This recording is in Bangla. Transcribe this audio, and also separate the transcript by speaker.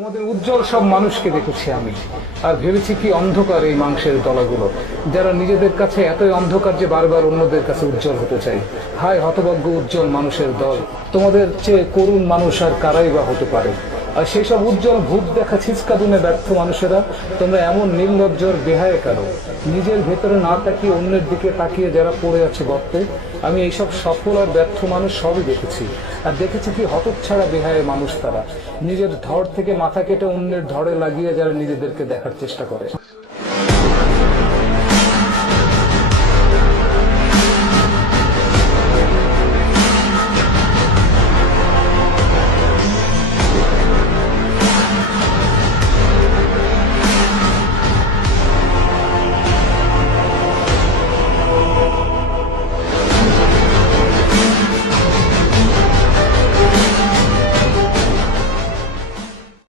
Speaker 1: তোমাদের উজ্জ্বল সব মানুষকে দেখেছি আমি। আর ভেবেছি কি অন্ধকার এই মাংসের দলাগুলো যারা নিজেদের কাছে এতই অন্ধকার যে বারবার অন্যদের কাছে উজ্জ্বল হতে চাই হায় হতভাগ্য উজ্জ্বল মানুষের দল। তোমাদের চেয়ে করুণ মানুষ আর কারাই বা হতে পারে। আর সেই সব উজ্জ্বল ভূত দেখা ছিচকা দুনে ব্যর্থ মানুষেরা, তোমরা এমন নির্লজ্জর বেহায় কারও নিজের ভেতরে না তাকিয়ে অন্যের দিকে তাকিয়ে যারা পড়ে আছে গর্তে, আমি এইসব সফল আর ব্যর্থ মানুষ সবই দেখেছি। আর দেখেছি কি হতচ্ছাড়া বেহায় মানুষ তারা। নিজের ধর থেকে মাথা কেটে অন্যের ধরে লাগিয়ে যারা নিজেদেরকে দেখার চেষ্টা করে।